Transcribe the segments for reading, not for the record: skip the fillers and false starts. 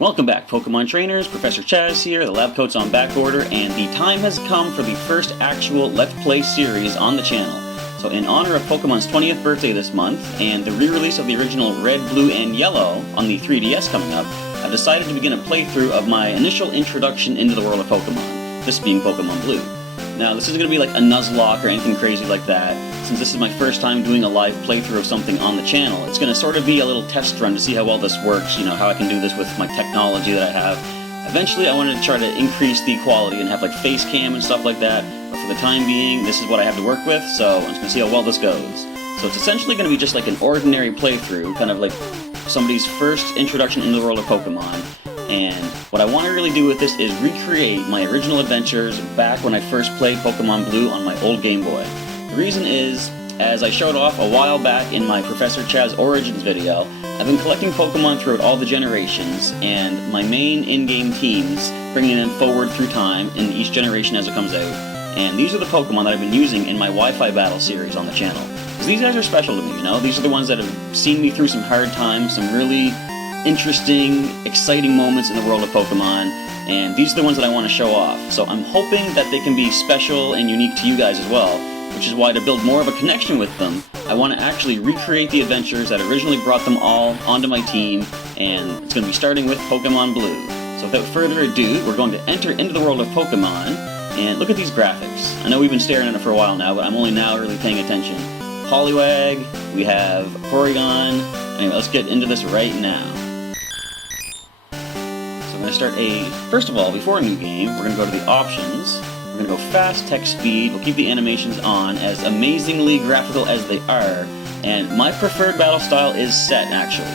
Welcome back, Pokemon trainers. Professor Chaz here, the lab coat's on back order, and the time has come for the first actual Let's Play series on the channel. So in honor of Pokemon's 20th birthday this month, and the re-release of the original Red, Blue, and Yellow on the 3DS coming up, I've decided to begin a playthrough of my initial introduction into the world of Pokemon, this being Pokemon Blue. Now, this isn't going to be like a Nuzlocke or anything crazy like that. Since this is my first time doing a live playthrough of something on the channel, it's going to sort of be a little test run to see how well this works, you know, how I can do this with my technology that I have. Eventually, I wanted to try to increase the quality and have like face cam and stuff like that, but for the time being, this is what I have to work with, so I'm just going to see how well this goes. So it's essentially going to be just like an ordinary playthrough, kind of like somebody's first introduction into the world of Pokemon. And what I want to really do with this is recreate my original adventures back when I first played Pokemon Blue on my old Game Boy. The reason is, as I showed off a while back in my Professor Chaz Origins video, I've been collecting Pokemon throughout all the generations, and my main in-game teams, bringing them forward through time in each generation as it comes out. And these are the Pokemon that I've been using in my Wi-Fi battle series on the channel. Because these guys are special to me, you know? These are the ones that have seen me through some hard times, some really interesting, exciting moments in the world of Pokemon, and these are the ones that I want to show off. So I'm hoping that they can be special and unique to you guys as well, which is why to build more of a connection with them, I want to actually recreate the adventures that originally brought them all onto my team, and it's going to be starting with Pokemon Blue. So without further ado, we're going to enter into the world of Pokemon, and look at these graphics. I know we've been staring at it for a while now, but I'm only now really paying attention. Poliwag, we have Porygon. Anyway, let's get into this right now. I'm going to start first of all, before a new game, we're going to go to the options, we're going to go fast text speed, we'll keep the animations on, as amazingly graphical as they are, and my preferred battle style is set, actually.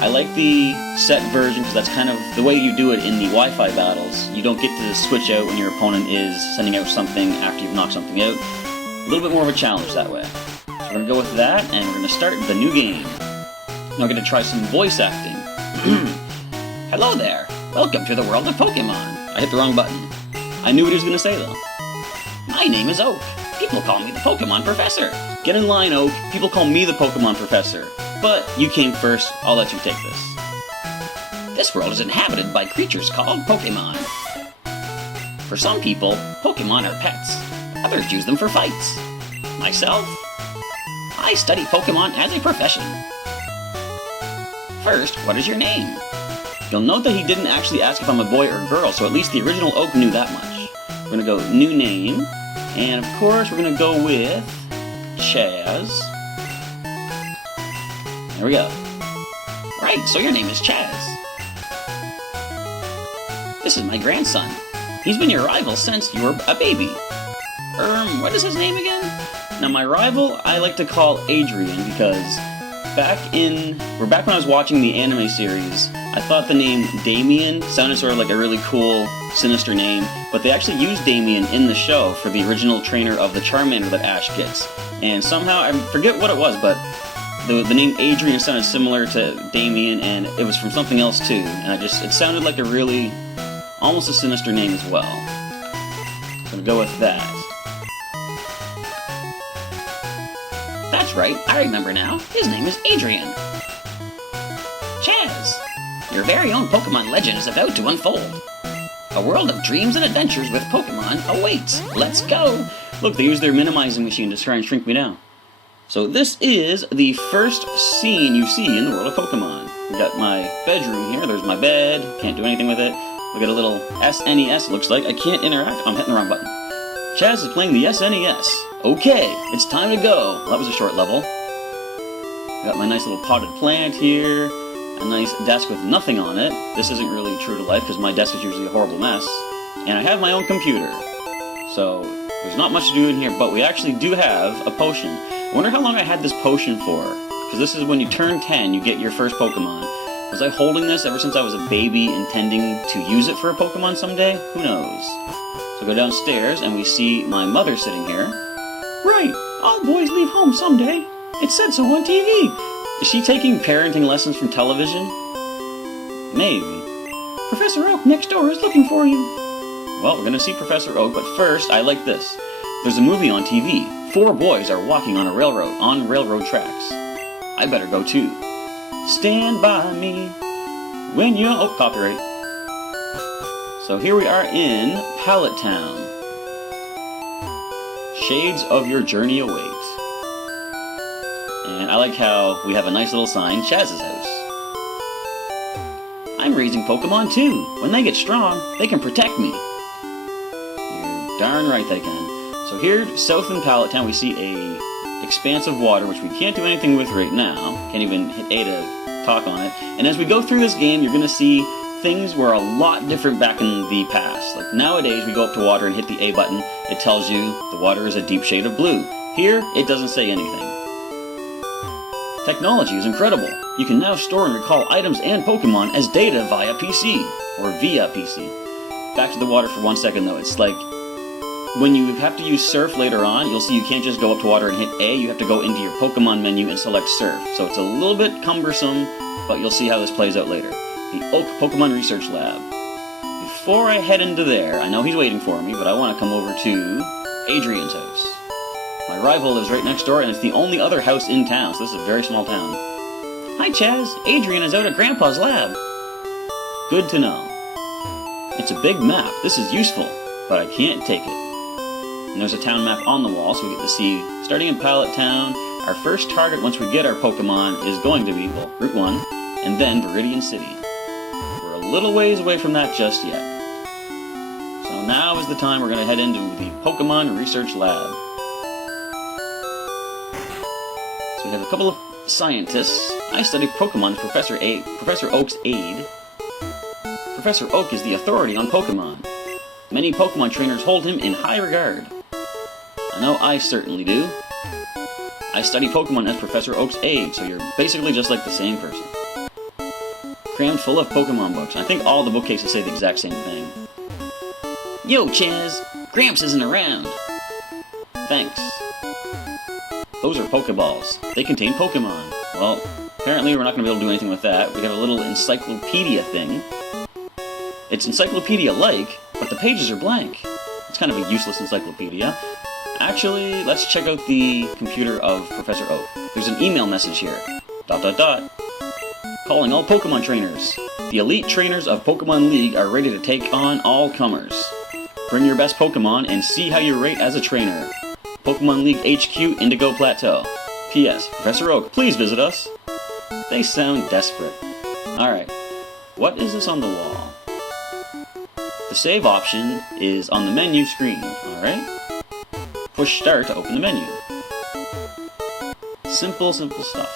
I like the set version because that's kind of the way you do it in the Wi-Fi battles. You don't get to switch out when your opponent is sending out something after you've knocked something out. A little bit more of a challenge that way. So we're going to go with that, and we're going to start the new game. Now we're going to try some voice acting. Hello there! Welcome to the world of Pokemon. I hit the wrong button. I knew what he was going to say, though. My name is Oak. People call me the Pokemon Professor. Get in line, Oak. People call me the Pokemon Professor. But you came first. I'll let you take this. This world is inhabited by creatures called Pokemon. For some people, Pokemon are pets. Others use them for fights. Myself, I study Pokemon as a profession. First, what is your name? You'll note that he didn't actually ask if I'm a boy or a girl, so at least the original Oak knew that much. We're going to go new name, and of course we're going to go with Chaz. There we go. Right, so your name is Chaz. This is my grandson. He's been your rival since you were a baby. What is his name again? Now my rival I like to call Adrian because back when I was watching the anime series, I thought the name Damien sounded sort of like a really cool, sinister name, but they actually used Damien in the show for the original trainer of the Charmander that Ash gets. And somehow, I forget what it was, but the name Adrian sounded similar to Damien, and it was from something else too, and it sounded like a really, almost a sinister name as well. I'm gonna go with that. That's right, I remember now. His name is Adrian. Chaz, your very own Pokemon legend is about to unfold. A world of dreams and adventures with Pokemon awaits. Let's go! Look, they used their minimizing machine to try and shrink me down. So this is the first scene you see in the world of Pokemon. We got my bedroom here. There's my bed. Can't do anything with it. We got a little SNES, looks like. I can't interact. I'm hitting the wrong button. Chaz is playing the SNES. Okay, it's time to go. Well, that was a short level. Got my nice little potted plant here. A nice desk with nothing on it. This isn't really true to life because my desk is usually a horrible mess. And I have my own computer. So there's not much to do in here, but we actually do have a potion. I wonder how long I had this potion for. Because this is when you turn 10, you get your first Pokemon. Was I holding this ever since I was a baby, intending to use it for a Pokemon someday? Who knows? So go downstairs, and we see my mother sitting here. Right, all boys leave home someday. It said so on TV. Is she taking parenting lessons from television? Maybe. Professor Oak next door is looking for you. Well, we're gonna see Professor Oak, but first, I like this. There's a movie on TV. 4 boys are walking on railroad tracks. I better go too. Stand by me. When you... Oh, copyright. So here we are in Pallet Town. Shades of your journey await. And I like how we have a nice little sign, Chaz's house. I'm raising Pokemon too. When they get strong, they can protect me. You're darn right they can. So here, south in Pallet Town, we see a expanse of water, which we can't do anything with right now. Can't even hit A to talk on it. And as we go through this game, you're going to see things were a lot different back in the past. Like nowadays, we go up to water and hit the A button. It tells you the water is a deep shade of blue. Here, it doesn't say anything. Technology is incredible. You can now store and recall items and Pokemon as data via PC, or via PC. Back to the water for 1 second though, it's like, when you have to use Surf later on, you'll see you can't just go up to water and hit A, you have to go into your Pokemon menu and select Surf. So it's a little bit cumbersome, but you'll see how this plays out later. The Oak Pokemon Research Lab. Before I head into there, I know he's waiting for me, but I want to come over to Adrian's house. My rival lives right next door, and it's the only other house in town, so this is a very small town. Hi, Chaz. Adrian is out at Grandpa's lab. Good to know. It's a big map. This is useful, but I can't take it. And there's a town map on the wall, so we get to see, starting in Pallet Town, our first target once we get our Pokemon is going to be, well, Route 1, and then Viridian City. We're a little ways away from that just yet. So now is the time we're going to head into the Pokemon Research Lab. So we have a couple of scientists. I study Pokemon as Professor Oak's aide. Professor Oak is the authority on Pokemon. Many Pokemon trainers hold him in high regard. I know I certainly do. I study Pokemon as Professor Oak's aide, so you're basically just like the same person. Crammed full of Pokemon books. I think all the bookcases say the exact same thing. Yo, Chaz! Gramps isn't around! Thanks. Those are Pokeballs. They contain Pokemon. Well, apparently we're not going to be able to do anything with that. We have a little encyclopedia thing. It's encyclopedia-like, but the pages are blank. It's kind of a useless encyclopedia. Actually, let's check out the computer of Professor Oak. There's an email message here. ... Calling all Pokemon trainers. The elite trainers of Pokemon League are ready to take on all comers. Bring your best Pokemon and see how you rate as a trainer. Pokemon League HQ, Indigo Plateau. P.S. Professor Oak, please visit us. They sound desperate. Alright, what is this on the wall? The save option is on the menu screen, alright? Push start to open the menu. Simple stuff.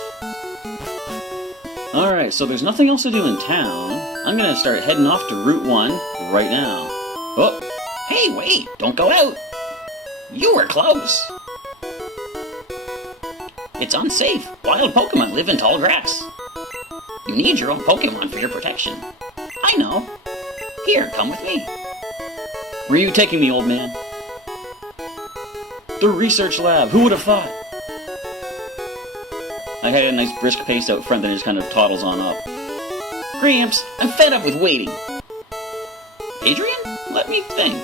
Alright, so there's nothing else to do in town. I'm gonna start heading off to Route 1 right now. Oh! Hey, wait! Don't go out! You were close! It's unsafe. Wild Pokemon live in tall grass. You need your own Pokemon for your protection. I know. Here, come with me. Where are you taking me, old man? The research lab. Who would have thought? I had a nice brisk pace out front, then it just kind of toddles on up. Gramps, I'm fed up with waiting. Adrian? Let me think.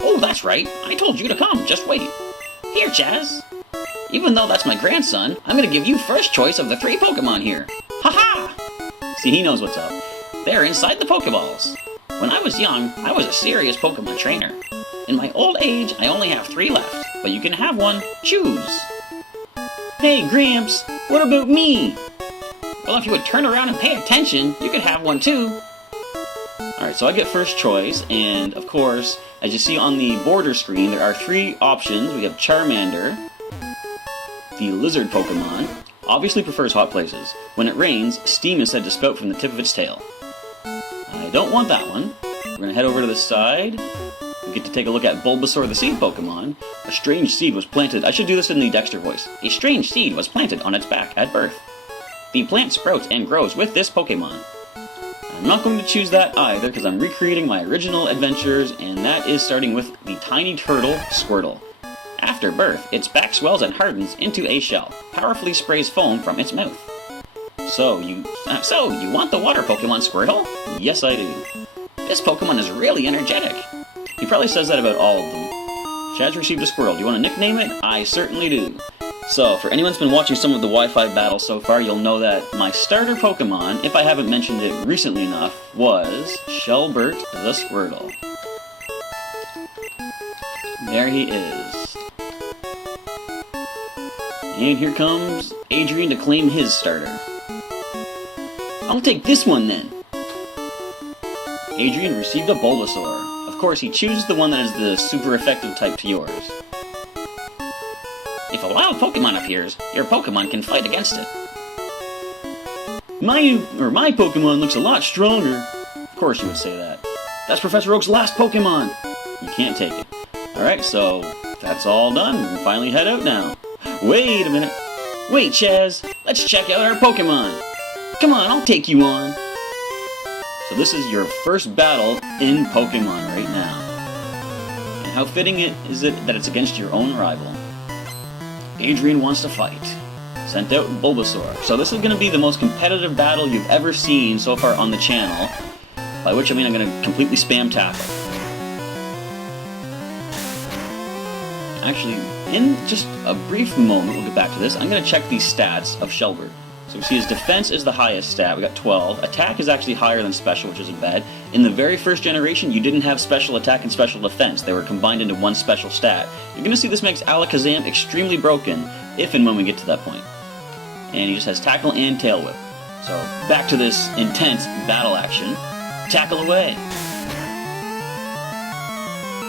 Oh, that's right. I told you to come. Just wait. Here, Chaz. Even though that's my grandson, I'm going to give you first choice of the 3 Pokemon here. Ha-ha! See, he knows what's up. They're inside the Pokeballs. When I was young, I was a serious Pokemon trainer. In my old age, I only have 3 left, but you can have one. Choose. Hey, Gramps, what about me? Well, if you would turn around and pay attention, you could have one too. Alright, so I get first choice, and of course, as you see on the border screen, there are 3 options. We have Charmander, the lizard Pokemon, obviously prefers hot places. When it rains, steam is said to spout from the tip of its tail. I don't want that one. We're going to head over to the side. We get to take a look at Bulbasaur the seed Pokemon. A strange seed was planted. I should do this in the Dexter voice. A strange seed was planted on its back at birth. The plant sprouts and grows with this Pokemon. I'm not going to choose that either because I'm recreating my original adventures, and that is starting with the tiny turtle, Squirtle. After birth, its back swells and hardens into a shell, powerfully sprays foam from its mouth. So you want the water Pokemon Squirtle? Yes, I do. This Pokemon is really energetic. He probably says that about all of them. Chaz received a Squirtle. Do you want to nickname it? I certainly do. So, for anyone who's been watching some of the Wi-Fi battles so far, you'll know that my starter Pokemon, if I haven't mentioned it recently enough, was Shelbert the Squirtle. There he is. And here comes Adrian to claim his starter. I'll take this one then. Adrian received a Bulbasaur. Of course, he chooses the one that is the super effective type to yours. If a wild Pokemon appears, your Pokemon can fight against it. My Pokemon looks a lot stronger. Of course you would say that. That's Professor Oak's last Pokemon. You can't take it. Alright, so that's all done. We can finally head out now. Wait a minute. Wait, Chaz. Let's check out our Pokemon. Come on, I'll take you on. So this is your first battle in Pokemon right now. And how fitting is it that it's against your own rival? Adrian wants to fight. Sent out Bulbasaur. So this is going to be the most competitive battle you've ever seen so far on the channel. By which I mean I'm going to completely spam tackle. Actually, in just a brief moment, we'll get back to this, I'm going to check the stats of Shelbert. So we see his defense is the highest stat, we got 12. Attack is actually higher than special, which isn't bad. In the very first generation, you didn't have special attack and special defense. They were combined into one special stat. You're going to see this makes Alakazam extremely broken, if and when we get to that point. And he just has Tackle and Tail Whip. So, back to this intense battle action. Tackle away!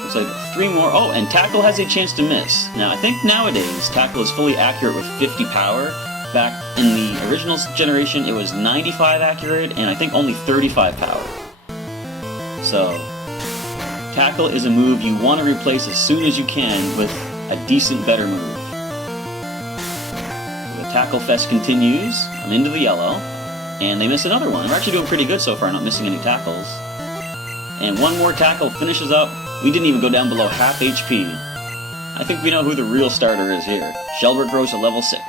Looks like 3 more. Oh, and Tackle has a chance to miss. Now, I think nowadays, Tackle is fully accurate with 50 power. Back in the original generation, it was 95 accurate, and I think only 35 power. So, Tackle is a move you want to replace as soon as you can with a decent, better move. The Tackle Fest continues. I'm into the yellow, and they miss another one. We're actually doing pretty good so far, not missing any tackles. And one more tackle finishes up. We didn't even go down below half HP. I think we know who the real starter is here. Shelbert grows to level 6.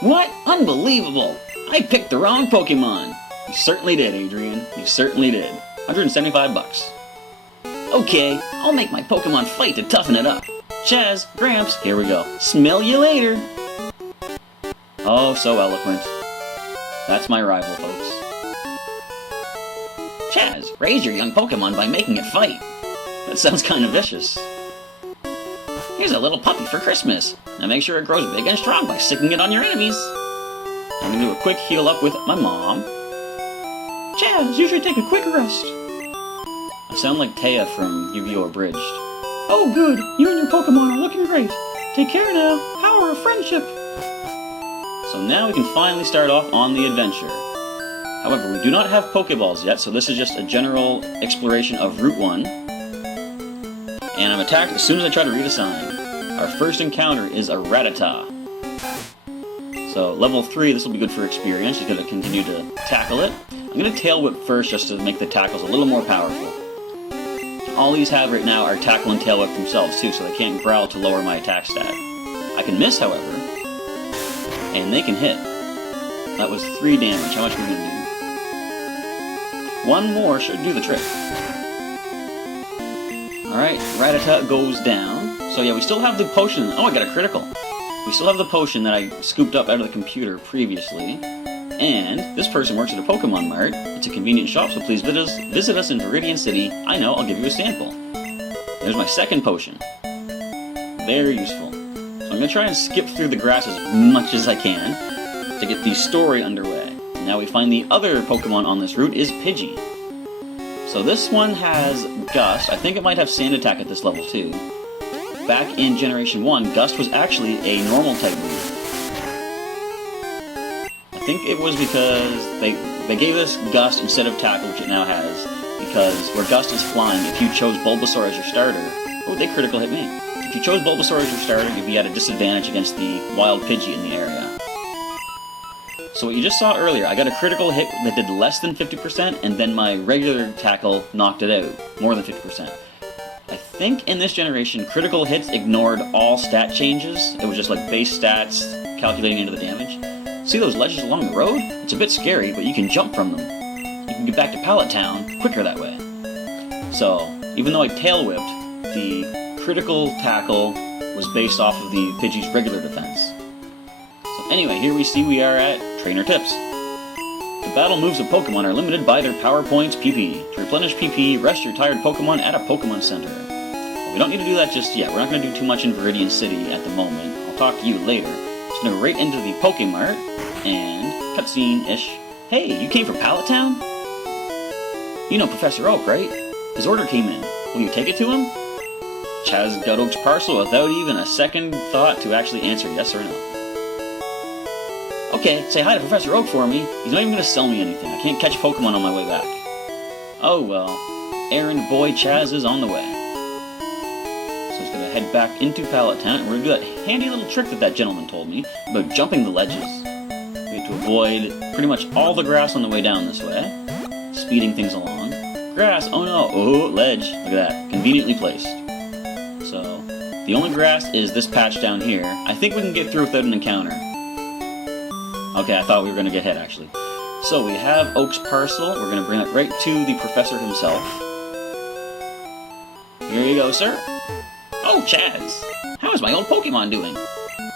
What? Unbelievable! I picked the wrong Pokemon! You certainly did, Adrian. You certainly did. 175 bucks. Okay, I'll make my Pokemon fight to toughen it up. Chaz, Gramps, here we go. Smell you later! Oh, so eloquent. That's my rival, folks. Chaz, raise your young Pokemon by making it fight. That sounds kind of vicious. Here's a little puppy for Christmas. Now make sure it grows big and strong by sicking it on your enemies. I'm gonna do a quick heal up with my mom. Chaz, you should take a quick rest. I sound like Taya from Yu-Gi-Oh! Abridged. Oh good, you and your Pokemon are looking great. Take care now, power of friendship. So now we can finally start off on the adventure. However, we do not have Pokeballs yet, so this is just a general exploration of Route 1. And I'm attacked as soon as I try to read a sign. Our first encounter is a Rattata. So, level 3, this will be good for experience. You're going to continue to tackle it. I'm going to Tail Whip first just to make the tackles a little more powerful. All these have right now are Tackle and Tail Whip themselves too, so they can't growl to lower my attack stat. I can miss, however, and they can hit. That was 3 damage. How much are we going to do? 1 more should do the trick. Alright, Rattata goes down. So yeah, we still have the potion. Oh, I got a critical. We still have the potion that I scooped up out of the computer previously. And this person works at a Pokemon Mart. It's a convenient shop, so please visit us in Viridian City. I know, I'll give you a sample. There's my second potion. Very useful. So I'm going to try and skip through the grass as much as I can to get the story underway. Now we find the other Pokemon on this route is Pidgey. So this one has Gust. I think it might have Sand Attack at this level too. Back in Generation 1, Gust was actually a normal type move. I think it was because they gave us Gust instead of Tackle, which it now has, because where Gust is flying, if you chose Bulbasaur as your starter... Oh, they critical hit me. If you chose Bulbasaur as your starter, you'd be at a disadvantage against the wild Pidgey in the area. So what you just saw earlier, I got a critical hit that did less than 50%, and then my regular tackle knocked it out, more than 50%. I think in this generation, critical hits ignored all stat changes. It was just like base stats, calculating into the damage. See those ledges along the road? It's a bit scary, but you can jump from them. You can get back to Pallet Town quicker that way. So, even though I tail whipped, the critical tackle was based off of the Pidgey's regular defense. So anyway, here we are at Trainer Tips. The battle moves of Pokemon are limited by their power points PP. To replenish PP, rest your tired Pokemon at a Pokemon Center. Well, we don't need to do that just yet. We're not going to do too much in Viridian City at the moment. I'll talk to you later. Just going to go right into the Pokemart and cutscene-ish. Hey, you came from Pallet Town? You know Professor Oak, right? His order came in. Will you take it to him? Chaz got Oak's parcel without even a second thought to actually answer yes or no. Okay, say hi to Professor Oak for me. He's not even going to sell me anything. I can't catch Pokemon on my way back. Oh well, errand boy Chaz is on the way. So he's going to head back into Pallet Town, and we're going to do that handy little trick that gentleman told me about jumping the ledges. We have to avoid pretty much all the grass on the way down this way, speeding things along. Grass, oh no, oh, ledge, look at that, conveniently placed. So, the only grass is this patch down here. I think we can get through without an encounter. Okay, I thought we were going to get hit, actually. So, we have Oak's parcel. We're going to bring it right to the professor himself. Here you go, sir. Oh, Chaz! How is my old Pokemon doing?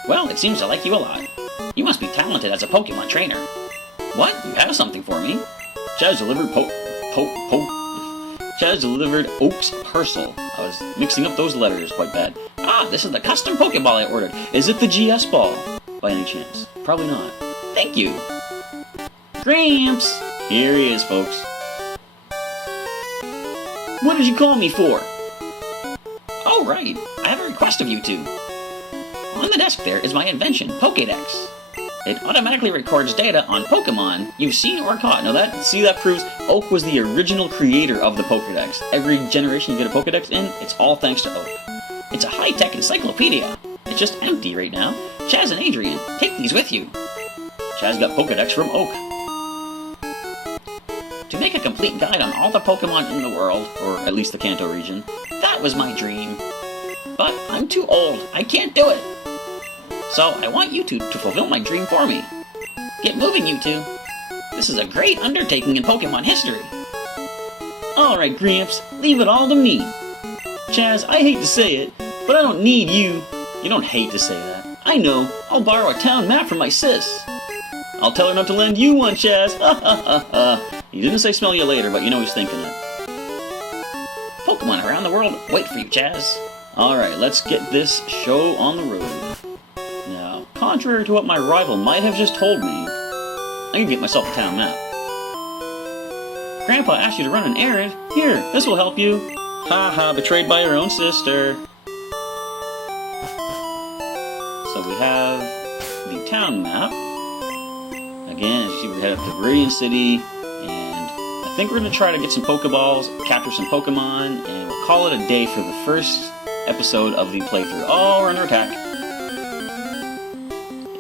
Well, it seems to like you a lot. You must be talented as a Pokemon trainer. What? You have something for me? Chaz delivered Chaz delivered Oak's parcel. I was mixing up those letters quite bad. Ah, this is the custom Pokeball I ordered. Is it the GS ball, by any chance? Probably not. Thank you. Gramps! Here he is, folks. What did you call me for? Oh, right. I have a request of you two. On the desk there is my invention, Pokedex. It automatically records data on Pokemon you've seen or caught. Now that proves Oak was the original creator of the Pokedex. Every generation you get a Pokedex in, it's all thanks to Oak. It's a high-tech encyclopedia. It's just empty right now. Chaz and Adrian, take these with you. Chaz got Pokedex from Oak. To make a complete guide on all the Pokemon in the world, or at least the Kanto region, that was my dream. But I'm too old. I can't do it. So, I want you two to fulfill my dream for me. Get moving, you two. This is a great undertaking in Pokemon history. Alright, Gramps, leave it all to me. Chaz, I hate to say it, but I don't need you. You don't hate to say that. I know. I'll borrow a town map from my sis. I'll tell her not to lend you one, Chaz. Ha ha ha ha. He didn't say smell you later, but you know he's thinking it. Pokemon around the world wait for you, Chaz. Alright, let's get this show on the road. Now, contrary to what my rival might have just told me, I can get myself a town map. Grandpa asked you to run an errand. Here, this will help you. Ha ha, betrayed by your own sister. So we have the town map. Again, as you see, we're headed up to Viridian City, and I think we're going to try to get some Pokeballs, capture some Pokemon, and we'll call it a day for the first episode of the playthrough. Oh, we're under attack.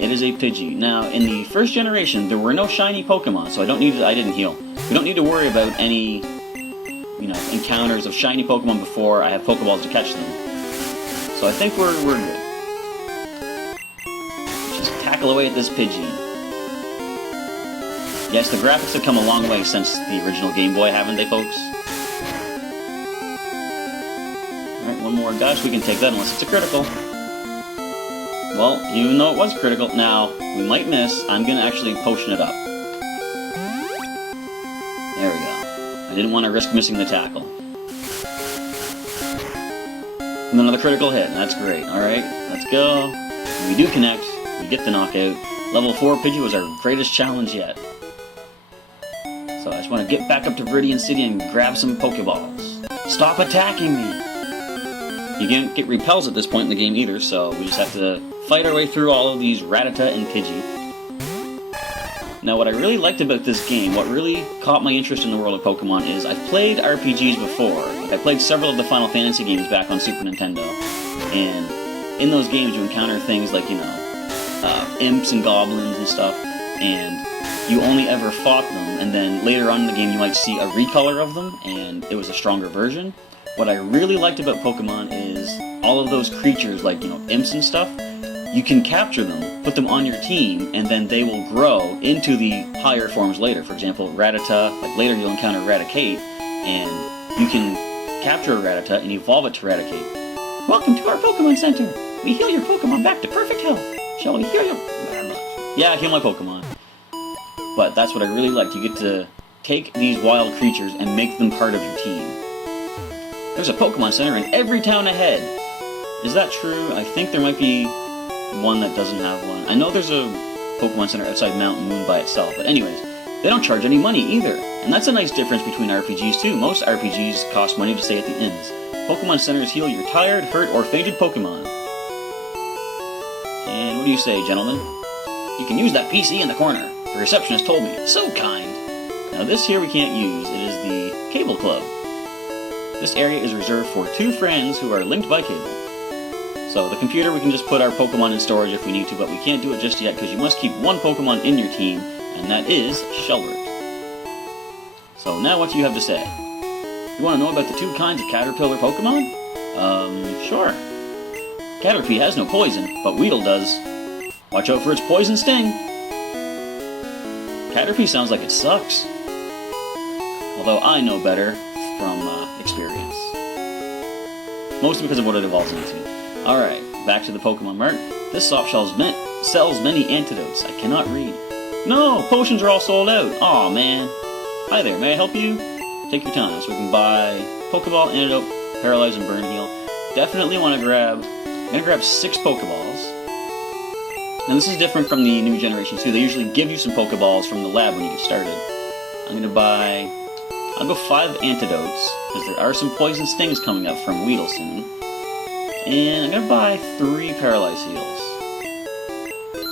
It is a Pidgey. Now, in the first generation, there were no shiny Pokemon, so I didn't heal. We don't need to worry about any, encounters of shiny Pokemon before I have Pokeballs to catch them. So I think we're good. Just tackle away at this Pidgey. Yes, the graphics have come a long way since the original Game Boy, haven't they, folks? Alright, one more dodge. We can take that unless it's a critical. Well, even though it was critical, now, we might miss. I'm going to actually potion it up. There we go. I didn't want to risk missing the tackle. And another critical hit. That's great. Alright, let's go. We do connect. We get the knockout. Level 4 Pidgey was our greatest challenge yet. So I just want to get back up to Viridian City and grab some Pokeballs. Stop attacking me! You can't get repels at this point in the game either, so we just have to fight our way through all of these Rattata and Pidgey. Now, what I really liked about this game, what really caught my interest in the world of Pokemon is I've played RPGs before. I played several of the Final Fantasy games back on Super Nintendo, and in those games you encounter things like, imps and goblins and stuff, and you only ever fought them, and then later on in the game you might see a recolor of them, and it was a stronger version. What I really liked about Pokemon is all of those creatures, like, imps and stuff, you can capture them, put them on your team, and then they will grow into the higher forms later. For example, Rattata, like later you'll encounter Raticate, and you can capture a Rattata and evolve it to Raticate. Welcome to our Pokemon Center. We heal your Pokemon back to perfect health. Shall we heal your... Yeah, heal my Pokemon. But that's what I really liked. You get to take these wild creatures and make them part of your team. There's a Pokemon Center in every town ahead. Is that true? I think there might be one that doesn't have one. I know there's a Pokemon Center outside Mount Moon by itself, but anyways, they don't charge any money either. And that's a nice difference between RPGs too. Most RPGs cost money to stay at the inns. Pokemon Centers heal your tired, hurt, or fainted Pokemon. And what do you say, gentlemen? You can use that PC in the corner. The receptionist told me. So kind. Now this here we can't use. It is the Cable Club. This area is reserved for 2 friends who are linked by cable. So the computer, we can just put our Pokemon in storage if we need to, but we can't do it just yet because you must keep 1 Pokemon in your team, and that is Shelbert. So now what do you have to say? You want to know about the 2 kinds of caterpillar Pokemon? Sure. Caterpie has no poison, but Weedle does. Watch out for its poison sting. Caterpie sounds like it sucks. Although I know better from experience. Mostly because of what it evolves into. Alright, back to the Pokemon Mart. This soft shell sells many antidotes. I cannot read. No! Potions are all sold out! Aw, man. Hi there, may I help you? Take your time, so we can buy Pokeball, Antidote, Paralyze, and Burn Heal. Definitely want to grab... I'm going to grab 6 Pokeballs. Now this is different from the new generation too. They usually give you some Pokeballs from the lab when you get started. I'm going to buy... I'll go 5 Antidotes, because there are some Poison Stings coming up from Weedle soon. And I'm going to buy 3 Paralyze Heals.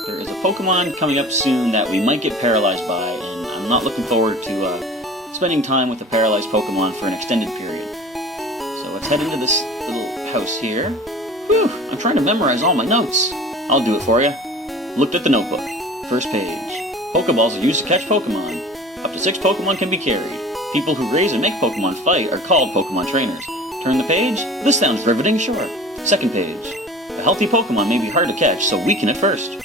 There is a Pokemon coming up soon that we might get paralyzed by, and I'm not looking forward to spending time with the paralyzed Pokemon for an extended period. So let's head into this little house here. Whew, I'm trying to memorize all my notes. I'll do it for you. Looked at the notebook. First page. Pokeballs are used to catch Pokemon. Up to 6 Pokemon can be carried. People who raise and make Pokemon fight are called Pokemon trainers. Turn the page. This sounds riveting, sure. Second page. A healthy Pokemon may be hard to catch, so weaken it first.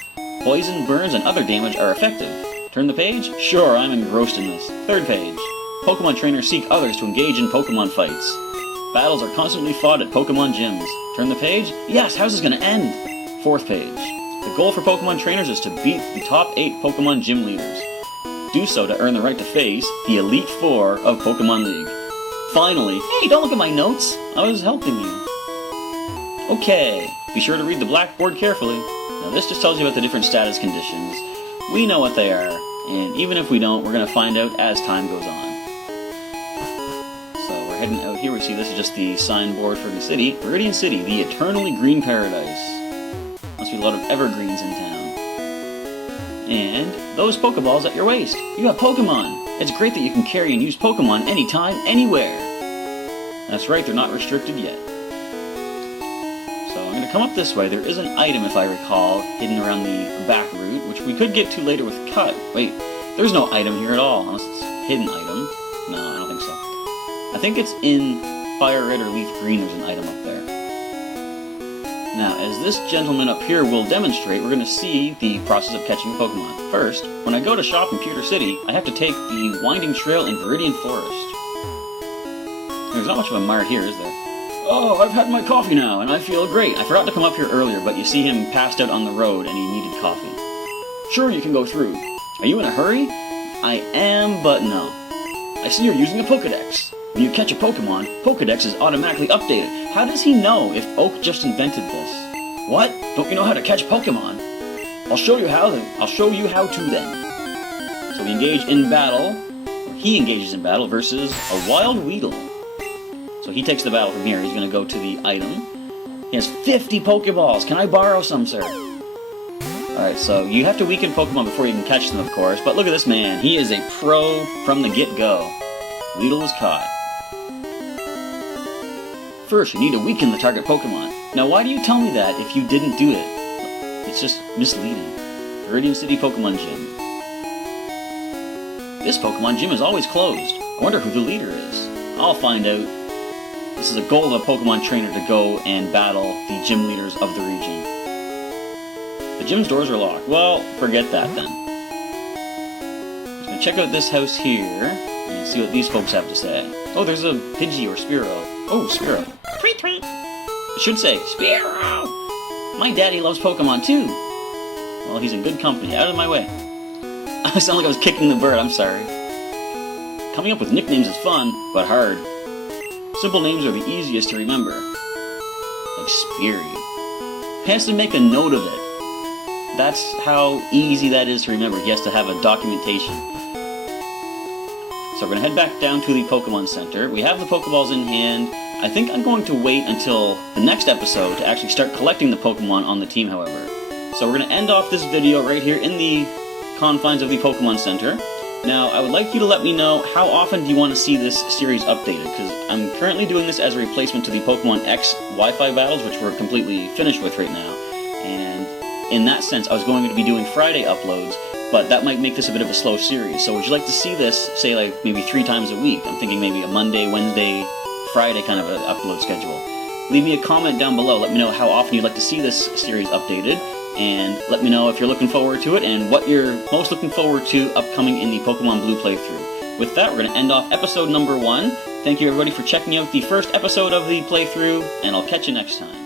Poison, burns, and other damage are effective. Turn the page? Sure, I'm engrossed in this. Third page. Pokemon trainers seek others to engage in Pokemon fights. Battles are constantly fought at Pokemon gyms. Turn the page? Yes, how's this gonna end? Fourth page. The goal for Pokemon trainers is to beat the top 8 Pokemon gym leaders. Do so to earn the right to face the Elite Four of Pokemon League. Finally, hey, don't look at my notes. I was helping you. Okay, be sure to read the blackboard carefully. Now this just tells you about the different status conditions. We know what they are, and even if we don't, we're going to find out as time goes on. So we're heading out here. We see this is just the signboard for the city. Viridian City, the eternally green paradise. Must be a lot of evergreens in town. And those Pokeballs at your waist. You have Pokemon. It's great that you can carry and use Pokemon anytime, anywhere. That's right, they're not restricted yet. So I'm going to come up this way. There is an item, if I recall, hidden around the back route, which we could get to later with Cut. Wait, there's no item here at all, unless it's a hidden item. No, I don't think so. I think it's in Fire Red or Leaf Green, there's an item up there. Now, as this gentleman up here will demonstrate, we're going to see the process of catching a Pokemon. First, when I go to shop in Pewter City, I have to take the winding trail in Viridian Forest. There's not much of a mart here, is there? Oh, I've had my coffee now, and I feel great. I forgot to come up here earlier, but you see him passed out on the road, and he needed coffee. Sure, you can go through. Are you in a hurry? I am, but no. I see you're using a pokedex. When you catch a Pokemon, Pokedex is automatically updated. How does he know if Oak just invented this? What? Don't you know how to catch Pokemon? I'll show you how then. I'll show you how to then. So we engage in battle, or he engages in battle versus a wild Weedle. So he takes the battle from here. He's going to go to the item. He has 50 Pokeballs. Can I borrow some, sir? Alright, so you have to weaken Pokemon before you can catch them, of course. But look at this man. He is a pro from the get-go. Weedle is caught. First, you need to weaken the target Pokemon. Now, why do you tell me that if you didn't do it? It's just misleading. Viridian City Pokemon Gym. This Pokemon Gym is always closed. I wonder who the leader is. I'll find out. This is a goal of a Pokemon trainer to go and battle the gym leaders of the region. The gym's doors are locked. Well, forget that then. I'm just going to check out this house here and see what these folks have to say. Oh, there's a Pidgey or Spearow. Oh, Spearow. Tweet tweet! It should say, Spearow! My daddy loves Pokemon too. Well, he's in good company. Out of my way. I sound like I was kicking the bird, I'm sorry. Coming up with nicknames is fun, but hard. Simple names are the easiest to remember. Like Speary. Has to make a note of it. That's how easy that is to remember. He has to have a documentation. So we're going to head back down to the Pokemon Center. We have the Pokeballs in hand. I think I'm going to wait until the next episode to actually start collecting the Pokemon on the team, however. So we're going to end off this video right here in the confines of the Pokemon Center. Now, I would like you to let me know how often do you want to see this series updated, because I'm currently doing this as a replacement to the Pokemon X Wi-Fi battles, which we're completely finished with right now. And in that sense, I was going to be doing Friday uploads, but that might make this a bit of a slow series. So would you like to see this, say, like maybe 3 times a week? I'm thinking maybe a Monday, Wednesday, Friday kind of an upload schedule. Leave me a comment down below. Let me know how often you'd like to see this series updated, and let me know if you're looking forward to it and what you're most looking forward to upcoming in the Pokemon Blue playthrough. With that, we're going to end off episode number 1. Thank you everybody for checking out the first episode of the playthrough, and I'll catch you next time.